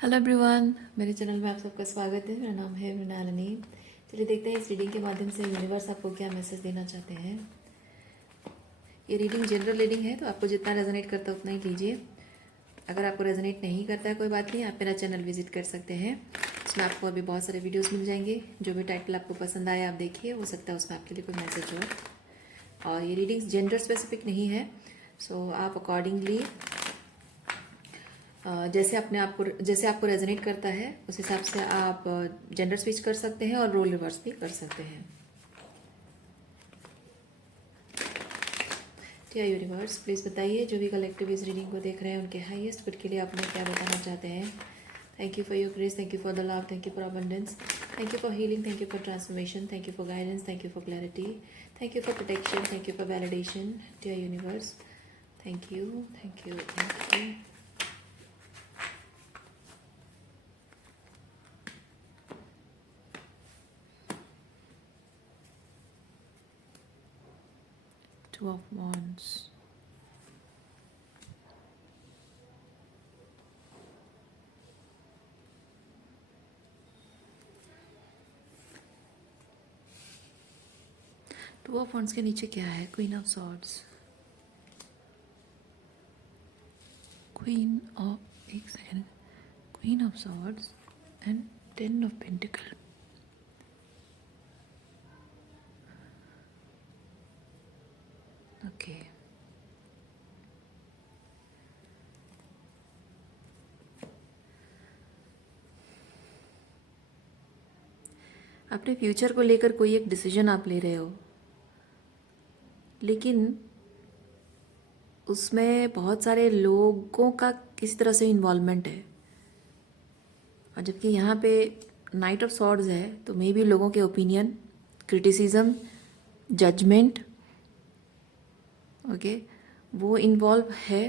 Hello everyone, मेरे channel में आप सबका स्वागत है। मेरा नाम है मृणालिनी। चलिए देखते हैं इस रीडिंग के माध्यम से यूनिवर्स आपको क्या मैसेज देना चाहते हैं। ये रीडिंग जनरल रीडिंग है, तो आपको जितना रेजोनेट करता है उतना ही लीजिए। अगर आपको रेजोनेट नहीं करता है कोई बात नहीं, आप मेरा चैनल विजिट कर सकते हैं। उसमें आपको अभी बहुत सारे वीडियोज़ मिल जाएंगे। जो भी टाइटल आपको पसंद आए आप देखिए, हो सकता है उसमें आपके लिए कोई मैसेज हो। और ये रीडिंग्स जेंडर स्पेसिफिक नहीं है, सो आप अकॉर्डिंगली जैसे आपको रेजोनेट करता है उस हिसाब से आप जेंडर स्विच कर सकते हैं और रोल रिवर्स भी कर सकते हैं। क्या यूनिवर्स प्लीज़ बताइए, जो भी कलेक्टिव इस रीडिंग को देख रहे हैं उनके हाईएस्ट गुड के लिए आपने क्या बताना चाहते हैं। Thank you for your grace, thank you for the love, thank you for abundance, thank you for healing, thank you for transformation, thank you for guidance, thank you for clarity, thank you for protection, thank you for validation. Dear universe, thank you, thank you, thank you. Two of Wands. Two of wands के नीचे क्या है? Queen of swords, queen of, एक second, queen of swords and 10 of pentacle. Okay, अपने future को लेकर कोई एक डिसीजन आप ले रहे हो, लेकिन उसमें बहुत सारे लोगों का किसी तरह से इन्वॉल्वमेंट है। और जबकि यहाँ पे नाइट ऑफ सॉर्ड्स है, तो मे बी लोगों के ओपिनियन, क्रिटिसिज्म, जजमेंट, ओके, वो इन्वॉल्व है।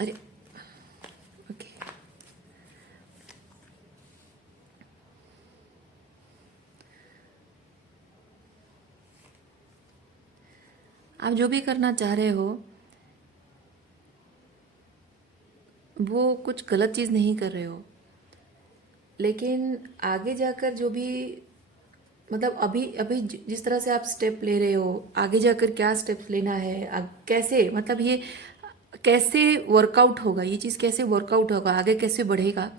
अरे ओके, आप जो भी करना चाह रहे हो वो कुछ गलत चीज़ नहीं कर रहे हो, लेकिन आगे जाकर जो भी, मतलब अभी अभी जिस तरह से आप स्टेप ले रहे हो, आगे जाकर क्या स्टेप्स लेना है, कैसे, मतलब ये कैसे वर्कआउट होगा, ये चीज़ कैसे वर्कआउट होगा, आगे कैसे बढ़ेगा,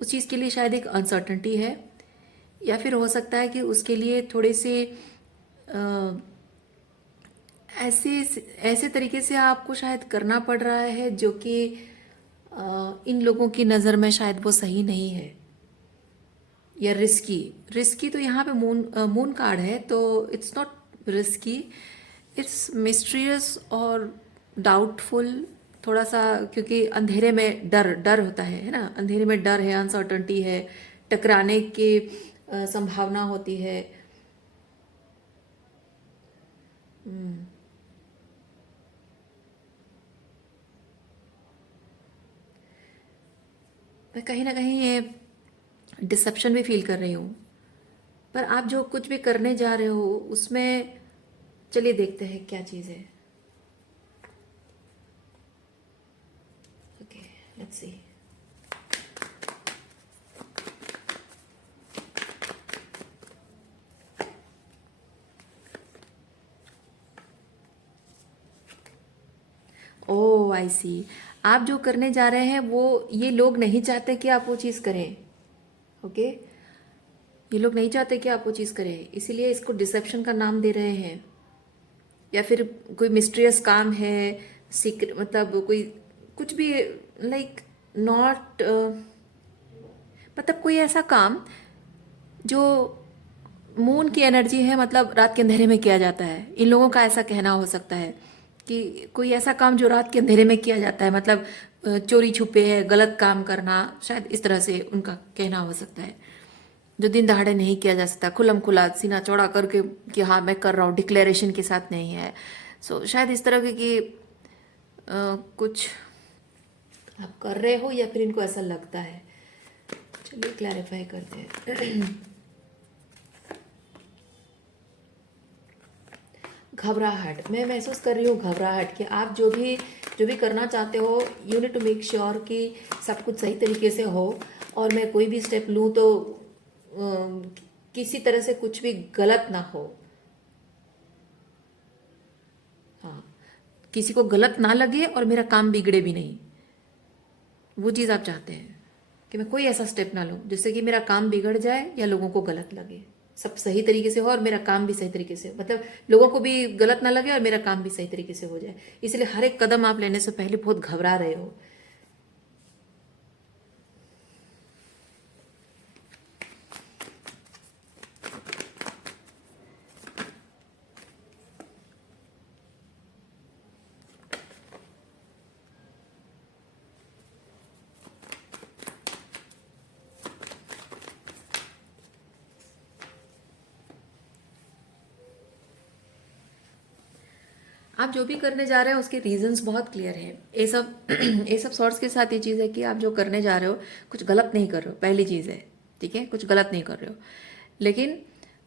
उस चीज़ के लिए शायद एक अनसर्टनिटी है। या फिर हो सकता है कि उसके लिए थोड़े से ऐसे ऐसे तरीके से आपको शायद करना पड़ रहा है जो कि इन लोगों की नज़र में शायद वो सही नहीं है, या रिस्की। रिस्की तो यहाँ पे मून कार्ड है, तो it's not risky, it's mysterious और डाउटफुल थोड़ा सा, क्योंकि अंधेरे में डर डर होता है ना, अंधेरे में डर है, अनसर्टनिटी है, टकराने की संभावना होती है। मैं कहीं ना कहीं ये डिसेप्शन भी फील कर रही हूँ, पर आप जो कुछ भी करने जा रहे हो उसमें, चलिए देखते हैं क्या चीज़ है। Okay, let's see. ओह आई सी, आप जो करने जा रहे हैं वो ये लोग नहीं चाहते कि आप वो चीज़ करें। ओके, ये लोग नहीं चाहते कि आप वो चीज़ करें, इसीलिए इसको डिसेप्शन का नाम दे रहे हैं। या फिर कोई मिस्ट्रियस काम है, सीक्रेट, मतलब कोई कुछ भी, लाइक नॉट, मतलब कोई ऐसा काम जो मून की एनर्जी है, मतलब रात के अंधेरे में किया जाता है। इन लोगों का ऐसा कहना हो सकता है कि कोई ऐसा काम जो रात के अंधेरे में किया जाता है, मतलब चोरी छुपे है, गलत काम करना, शायद इस तरह से उनका कहना हो सकता है, जो दिन दहाड़े नहीं किया जा सकता, खुलम खुला सीना चौड़ा करके कि हाँ मैं कर रहा हूँ, डिक्लेरेशन के साथ नहीं है। सो शायद इस तरह की कुछ आप कर रहे हो, या फिर इनको ऐसा लगता है। चलिए क्लैरिफाई करते हैं। घबराहट, मैं महसूस कर रही हूँ घबराहट, कि आप जो भी जो भी करना चाहते हो you need to make sure कि सब कुछ सही तरीके से हो, और मैं कोई भी स्टेप लूँ तो किसी तरह से कुछ भी गलत ना हो। हाँ, किसी को गलत ना लगे और मेरा काम बिगड़े भी नहीं, वो चीज़ आप चाहते हैं कि मैं कोई ऐसा स्टेप ना लूँ जिससे कि मेरा काम बिगड़ जाए या लोगों को गलत लगे। सब सही तरीके से हो और मेरा काम भी सही तरीके से हो, मतलब लोगों को भी गलत ना लगे और मेरा काम भी सही तरीके से हो जाए। इसलिए हर एक कदम आप लेने से पहले बहुत घबरा रहे हो। आप जो भी करने जा रहे हो उसके रीजंस बहुत क्लियर हैं। ये सब ये सब सॉर्ट्स के साथ ये चीज़ है कि आप जो करने जा रहे हो कुछ गलत नहीं कर रहे हो, पहली चीज़ है, ठीक है, कुछ गलत नहीं कर रहे हो, लेकिन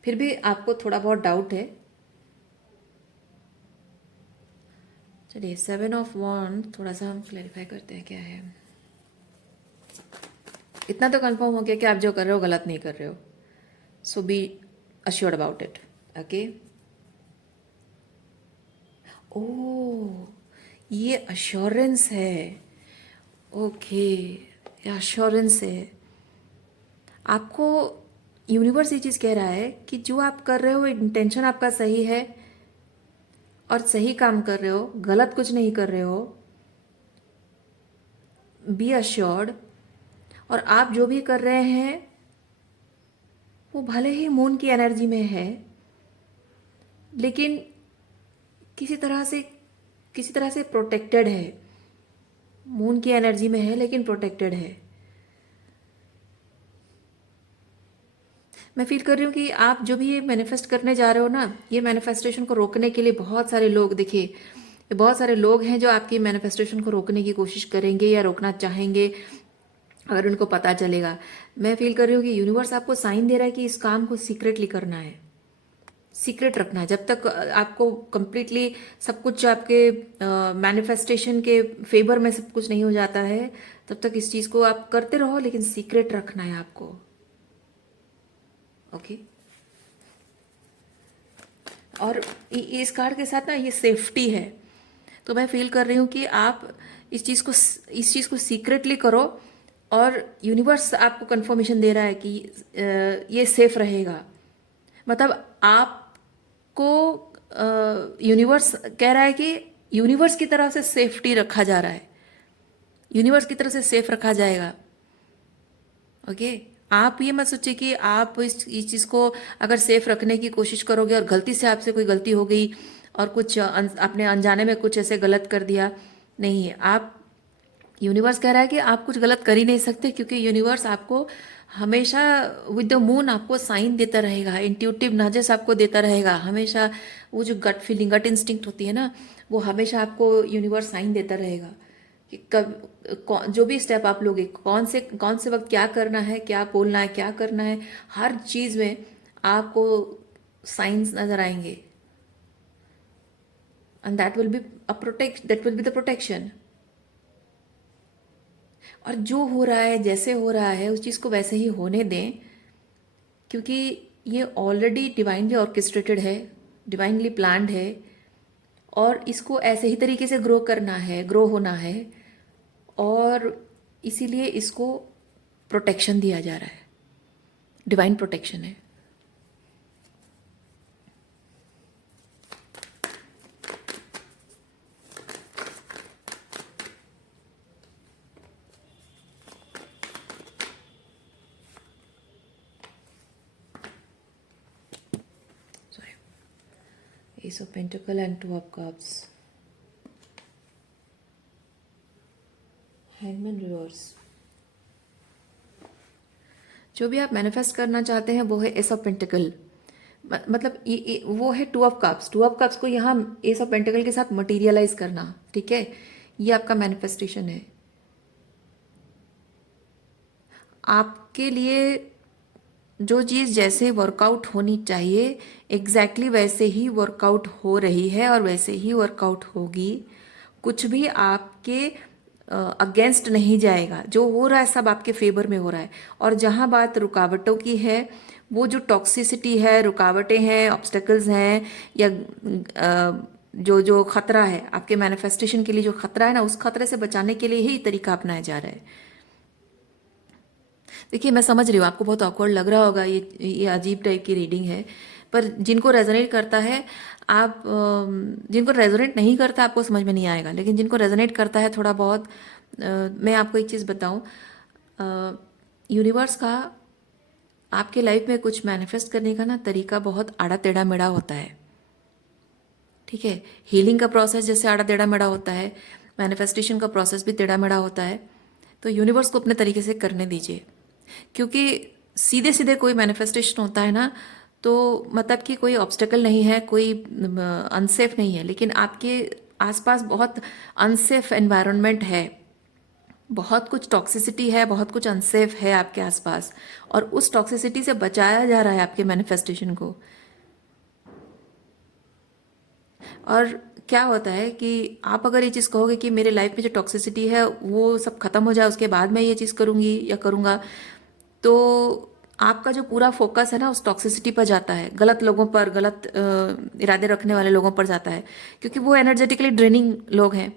फिर भी आपको थोड़ा बहुत डाउट है। चलिए 7 ऑफ वॉन्ड थोड़ा सा हम क्लैरिफाई करते हैं क्या है। इतना तो कंफर्म हो गया कि आप जो कर रहे हो गलत नहीं कर रहे हो, so be assured about it. Okay, oh ये अश्योरेंस है। ओके, ये अश्योरेंस है। आपको यूनिवर्स ये चीज़ कह रहा है कि जो आप कर रहे हो इंटेंशन आपका सही है और सही काम कर रहे हो, गलत कुछ नहीं कर रहे हो। B assured. और आप जो भी कर रहे हैं वो भले ही मून की एनर्जी में है, लेकिन किसी तरह से प्रोटेक्टेड है। मून की एनर्जी में है लेकिन प्रोटेक्टेड है। मैं फील कर रही हूँ कि आप जो भी ये मैनिफेस्ट करने जा रहे हो ना, ये मैनिफेस्टेशन को रोकने के लिए बहुत सारे लोग, देखिए बहुत सारे लोग हैं जो आपकी मैनिफेस्टेशन को रोकने की कोशिश करेंगे या रोकना चाहेंगे अगर उनको पता चलेगा। मैं फील कर रही हूँ कि यूनिवर्स आपको साइन दे रहा है कि इस काम को सीक्रेटली करना है, सीक्रेट रखना है। जब तक आपको कंप्लीटली सब कुछ आपके मैनिफेस्टेशन के फेवर में सब कुछ नहीं हो जाता है, तब तक इस चीज़ को आप करते रहो, लेकिन सीक्रेट रखना है आपको। ओके, और इस कार्ड के साथ ना ये सेफ्टी है, तो मैं फील कर रही हूँ कि आप इस चीज़ को सीक्रेटली करो, और यूनिवर्स आपको कंफर्मेशन दे रहा है कि ये सेफ रहेगा। मतलब आपको यूनिवर्स कह रहा है कि यूनिवर्स की तरफ से सेफ्टी रखा जा रहा है, यूनिवर्स की तरफ से सेफ रखा जाएगा। ओके, आप ये मत सोचिए कि आप इस चीज़ को अगर सेफ रखने की कोशिश करोगे और गलती से आपसे कोई गलती हो गई और कुछ अपने अनजाने में कुछ ऐसे गलत कर दिया, नहीं है। आप, यूनिवर्स कह रहा है कि आप कुछ गलत कर ही नहीं सकते, क्योंकि यूनिवर्स आपको हमेशा विद द मून आपको साइन देता रहेगा, इंट्यूटिव नॉलेज आपको देता रहेगा हमेशा। वो जो गट फीलिंग, गट इंस्टिंक्ट होती है ना, वो हमेशा आपको यूनिवर्स साइन देता रहेगा कि जो भी स्टेप आप लोगे, कौन से वक्त क्या करना है, क्या बोलना है, क्या करना है, हर चीज़ में आपको साइंस नजर आएंगे। And that will be the protection. और जो हो रहा है, जैसे हो रहा है, उस चीज़ को वैसे ही होने दें, क्योंकि ये ऑलरेडी डिवाइनली ऑर्केस्ट्रेटेड है, डिवाइनली प्लान्ड है, और इसको ऐसे ही तरीके से ग्रो करना है, ग्रो होना है, और इसीलिए इसको प्रोटेक्शन दिया जा रहा है, डिवाइन प्रोटेक्शन है। Ace of Pentacle and Two of Cups. Hangman Reverse. जो भी आप मैनिफेस्ट करना चाहते हैं वो है एस ऑफ पेंटिकल, मतलब वो है two of cups. Two of cups को यहाँ एस ऑफ पेंटिकल के साथ मटेरियलाइज करना, ठीक है, ये आपका मैनिफेस्टेशन है। आपके लिए जो चीज़ जैसे वर्कआउट होनी चाहिए एग्जैक्टली वैसे ही वर्कआउट हो रही है और वैसे ही वर्कआउट होगी। कुछ भी आपके अगेंस्ट नहीं जाएगा। जो हो रहा है सब आपके फेवर में हो रहा है। और जहाँ बात रुकावटों की है, वो जो टॉक्सिसिटी है, रुकावटें हैं, ऑब्स्टेकल्स हैं, या जो जो खतरा है आपके मैनिफेस्टेशन के लिए, जो खतरा है ना, उस खतरे से बचाने के लिए ही तरीका अपनाया जा रहा है। देखिए, मैं समझ रही हूँ आपको बहुत ऑकवर्ड लग रहा होगा, ये अजीब टाइप की रीडिंग है, पर जिनको रेजोनेट करता है, आप जिनको रेजोनेट नहीं करता आपको समझ में नहीं आएगा, लेकिन जिनको रेजोनेट करता है थोड़ा बहुत, मैं आपको एक चीज़ बताऊँ, यूनिवर्स का आपके लाइफ में कुछ मैनिफेस्ट करने का ना तरीका बहुत आड़ा टेढ़ा मेढ़ा होता है। ठीक है, हीलिंग का प्रोसेस जैसे आड़ा टेढ़ा मेढ़ा होता है, मैनिफेस्टेशन का प्रोसेस भी टेढ़ा मेढ़ा होता है। तो यूनिवर्स को अपने तरीके से करने दीजिए, क्योंकि सीधे सीधे कोई मैनिफेस्टेशन होता है ना, तो मतलब कि कोई ऑब्स्टेकल नहीं है, कोई अनसेफ नहीं है, लेकिन आपके आसपास बहुत अनसेफ एनवायरनमेंट है, बहुत कुछ टॉक्सिसिटी है, बहुत कुछ अनसेफ है आपके आसपास, और उस टॉक्सिसिटी से बचाया जा रहा है आपके मैनिफेस्टेशन को। और क्या होता है कि आप अगर ये चीज़ कहोगे कि मेरे लाइफ में जो टॉक्सिसिटी है वो सब खत्म हो जाए, उसके बाद मैं ये चीज़ करूँगी या करूँगा, तो आपका जो पूरा फोकस है ना उस टॉक्सिसिटी पर जाता है, गलत लोगों पर, गलत इरादे रखने वाले लोगों पर जाता है, क्योंकि वो एनर्जेटिकली ड्रेनिंग लोग हैं,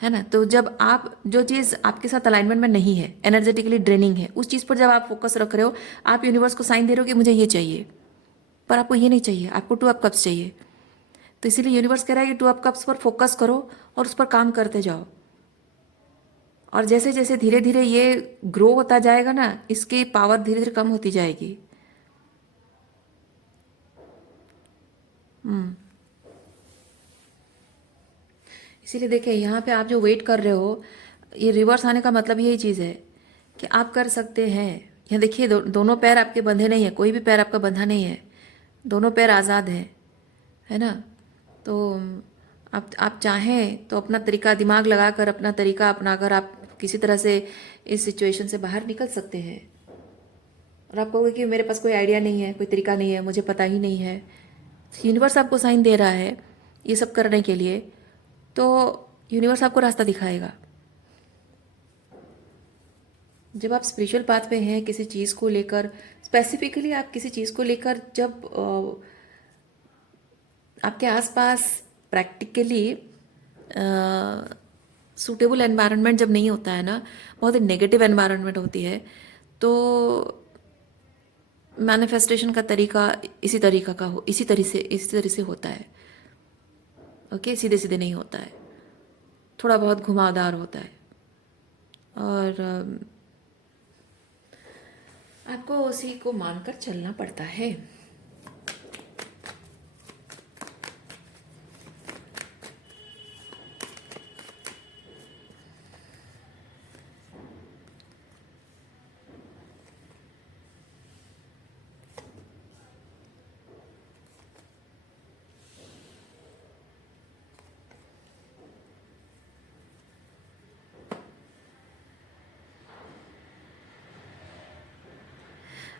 है ना। तो जब आप जो चीज़ आपके साथ अलाइनमेंट में नहीं है, एनर्जेटिकली ड्रेनिंग है, उस चीज़ पर जब आप फोकस रख रहे हो, आप यूनिवर्स को साइन दे रहे हो कि मुझे ये चाहिए, पर आपको ये नहीं चाहिए, आपको टू ऑफ कप्स चाहिए। तो इसीलिए यूनिवर्स कह रहा है कि टू ऑफ कप्स पर फोकस करो और उस पर काम करते जाओ। और जैसे जैसे धीरे धीरे ये ग्रो होता जाएगा ना, इसकी पावर धीरे धीरे कम होती जाएगी। इसीलिए देखिए, यहाँ पे आप जो वेट कर रहे हो, ये रिवर्स आने का मतलब यही चीज़ है कि आप कर सकते हैं। यहाँ देखिए, दोनों पैर आपके बंधे नहीं है, कोई भी पैर आपका बंधा नहीं है, दोनों पैर आज़ाद हैं, है ना। तो आप चाहें तो अपना तरीका दिमाग लगाकर, अपना तरीका अपनाकर आप किसी तरह से इस सिचुएशन से बाहर निकल सकते हैं। और आप कहोगे कि मेरे पास कोई आइडिया नहीं है, कोई तरीका नहीं है, मुझे पता ही नहीं है। यूनिवर्स आपको साइन दे रहा है ये सब करने के लिए, तो यूनिवर्स आपको रास्ता दिखाएगा। जब आप स्पिरिचुअल पाथ में हैं, किसी चीज़ को लेकर, स्पेसिफिकली आप किसी चीज़ को लेकर, जब आपके आसपास प्रैक्टिकली सूटेबल एनवायरनमेंट जब नहीं होता है ना, बहुत ही नेगेटिव एनवायरनमेंट होती है, तो मैनिफेस्टेशन का तरीका इसी तरह से होता है। ओके, सीधे सीधे नहीं होता है, थोड़ा बहुत घुमावदार होता है, और आपको उसी को मानकर चलना पड़ता है।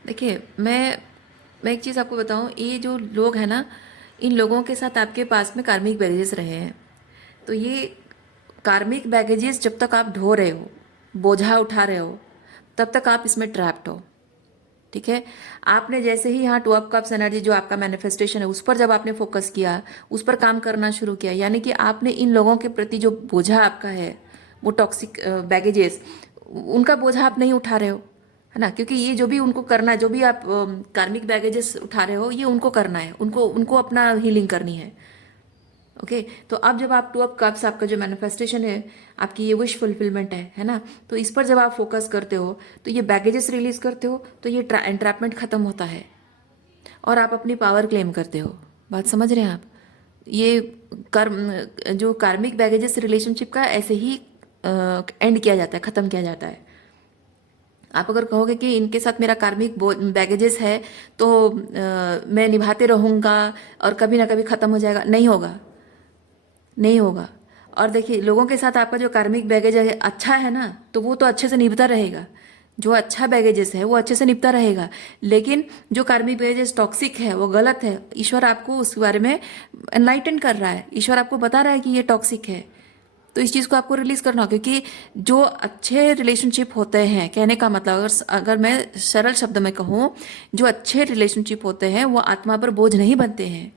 देखिए, मैं एक चीज़ आपको बताऊं, ये जो लोग हैं ना, इन लोगों के साथ आपके पास में कार्मिक बैगेजेस रहे हैं। तो ये कार्मिक बैगेजेस जब तक आप ढो रहे हो, बोझा उठा रहे हो, तब तक आप इसमें ट्रैप्ड हो। ठीक है, आपने जैसे ही यहाँ टू ऑफ कप्स एनर्जी जो आपका मैनिफेस्टेशन है, उस पर जब आपने फोकस किया, उस पर काम करना शुरू किया, यानी कि आपने इन लोगों के प्रति जो बोझा आपका है, वो टॉक्सिक बैगेजेस, उनका बोझा आप नहीं उठा रहे हो, है ना। क्योंकि ये जो भी उनको करना है, जो भी आप कार्मिक बैगेजेस उठा रहे हो, ये उनको करना है, उनको उनको अपना हीलिंग करनी है। ओके, तो अब जब आप टू ऑफ कप्स, आपका जो मैनिफेस्टेशन है, आपकी ये विश फुलफिलमेंट है ना, तो इस पर जब आप फोकस करते हो, तो ये बैगेजेस रिलीज करते हो, तो ये एंट्रैपमेंट खत्म होता है और आप अपनी पावर क्लेम करते हो। बात समझ रहे हैं आप? ये कर्म, जो कार्मिक बैगेजेस रिलेशनशिप का ऐसे ही एंड किया जाता है, खत्म किया जाता है। आप अगर कहोगे कि इनके साथ मेरा कार्मिक बैगेजेस है, तो मैं निभाते रहूँगा और कभी ना कभी ख़त्म हो जाएगा, नहीं होगा, नहीं होगा। और देखिए, लोगों के साथ आपका जो कार्मिक बैगेज है अच्छा है ना, तो वो तो अच्छे से निभता रहेगा, जो अच्छा बैगेजेस है वो अच्छे से निपटा रहेगा। लेकिन जो कार्मिक बैगेजेस टॉक्सिक है, वो गलत है, ईश्वर आपको उस बारे में एनलाइटन कर रहा है, ईश्वर आपको बता रहा है कि ये टॉक्सिक है, तो इस चीज़ को आपको रिलीज करना होगा, क्योंकि जो अच्छे रिलेशनशिप होते हैं, कहने का मतलब अगर मैं सरल शब्द में कहूँ, जो अच्छे रिलेशनशिप होते हैं वो आत्मा पर बोझ नहीं बनते हैं।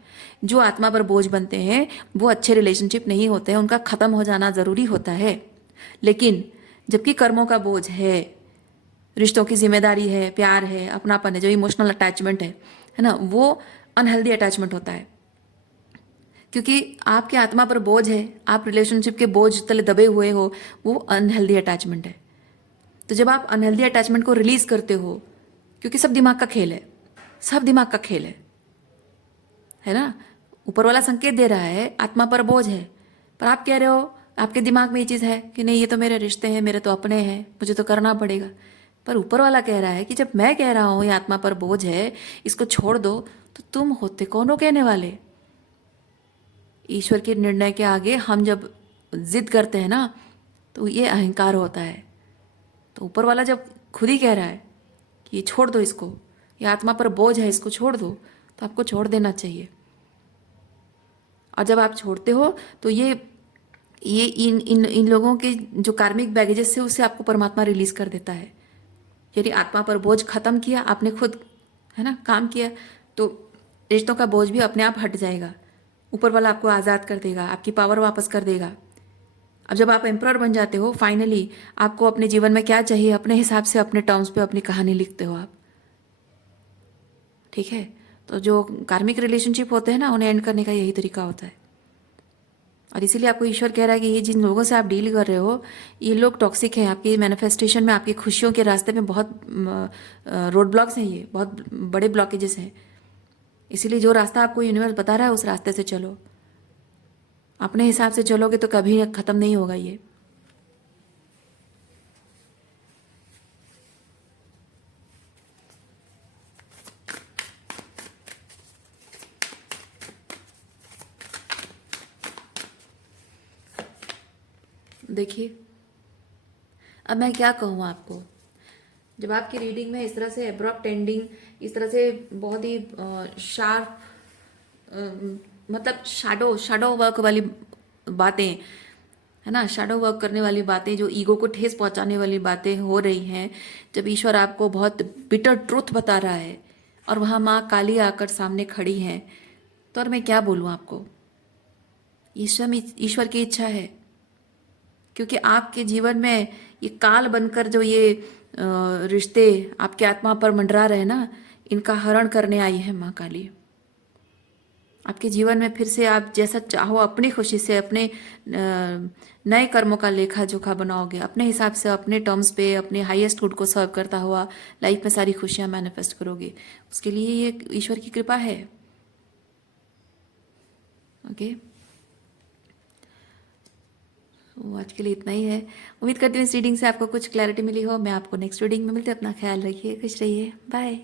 जो आत्मा पर बोझ बनते हैं वो अच्छे रिलेशनशिप नहीं होते हैं, उनका ख़त्म हो जाना ज़रूरी होता है। लेकिन जबकि कर्मों का बोझ है, रिश्तों की जिम्मेदारी है, प्यार है, अपनापन है, जो इमोशनल अटैचमेंट है ना, वो अनहेल्दी अटैचमेंट होता है। क्योंकि आपकी आत्मा पर बोझ है, आप रिलेशनशिप के बोझ तले दबे हुए हो, वो अनहेल्दी अटैचमेंट है। तो जब आप अनहेल्दी अटैचमेंट को रिलीज करते हो, क्योंकि सब दिमाग का खेल है, सब दिमाग का खेल है ना। ऊपर वाला संकेत दे रहा है आत्मा पर बोझ है, पर आप कह रहे हो, आपके दिमाग में ये चीज़ है कि नहीं ये तो मेरे रिश्ते हैं, मेरे तो अपने हैं, मुझे तो करना पड़ेगा। पर ऊपर वाला कह रहा है कि जब मैं कह रहा हूँ ये आत्मा पर बोझ है, इसको छोड़ दो, तो तुम होते कौन हो कहने वाले। ईश्वर के निर्णय के आगे हम जब जिद करते हैं ना, तो ये अहंकार होता है। तो ऊपर वाला जब खुद ही कह रहा है कि ये छोड़ दो, इसको, ये आत्मा पर बोझ है, इसको छोड़ दो, तो आपको छोड़ देना चाहिए। और जब आप छोड़ते हो तो ये इन इन इन लोगों के जो कार्मिक बैगेजेस से, उससे आपको परमात्मा रिलीज कर देता है। यदि आत्मा पर बोझ खत्म किया आपने खुद, है ना, काम किया, तो रिश्तों का बोझ भी अपने आप हट जाएगा। ऊपर वाला आपको आज़ाद कर देगा, आपकी पावर वापस कर देगा। अब जब आप एम्प्रर बन जाते हो, फाइनली आपको अपने जीवन में क्या चाहिए, अपने हिसाब से, अपने टर्म्स पे अपनी कहानी लिखते हो आप। ठीक है। तो जो कार्मिक रिलेशनशिप होते हैं ना, उन्हें एंड करने का यही तरीका होता है। और इसीलिए आपको ईश्वर कह रहा है कि ये जिन लोगों से आप डील कर रहे हो, ये लोग टॉक्सिक हैं, आपकी मैनिफेस्टेशन में, आपकी खुशियों के रास्ते में बहुत रोड ब्लॉक्स हैं, ये बहुत बड़े ब्लॉकेजेस हैं। इसीलिए जो रास्ता आपको यूनिवर्स बता रहा है उस रास्ते से चलो। अपने हिसाब से चलोगे तो कभी ख़त्म नहीं होगा ये। देखिए, अब मैं क्या कहूँ आपको, जब आपकी रीडिंग में इस तरह से एब्रप्ट एंडिंग, इस तरह से बहुत ही शार्प, मतलब शाडो वर्क वाली बातें, है ना, शाडो वर्क करने वाली बातें, जो ईगो को ठेस पहुंचाने वाली बातें हो रही हैं, जब ईश्वर आपको बहुत बिटर ट्रुथ बता रहा है और वहाँ माँ काली आकर सामने खड़ी हैं, तो और मैं क्या बोलूँ आपको। ईश्वर की इच्छा है, क्योंकि आपके जीवन में ये काल बनकर जो ये रिश्ते आपके आत्मा पर मंडरा रहे ना, इनका हरण करने आई है माँ काली। आपके जीवन में फिर से आप जैसा चाहो अपनी खुशी से, अपने नए कर्मों का लेखा जोखा बनाओगे, अपने हिसाब से, अपने टर्म्स पे, अपने हाईएस्ट गुड को सर्व करता हुआ लाइफ में सारी खुशियां मैनिफेस्ट करोगे। उसके लिए ये ईश्वर की कृपा है। ओके, तो आज के लिए इतना ही है। उम्मीद करती हूँ इस रीडिंग से आपको कुछ क्लैरिटी मिली हो। मैं आपको नेक्स्ट रीडिंग में मिलती हूँ। अपना ख्याल रखिए, खुश रहिए, बाय।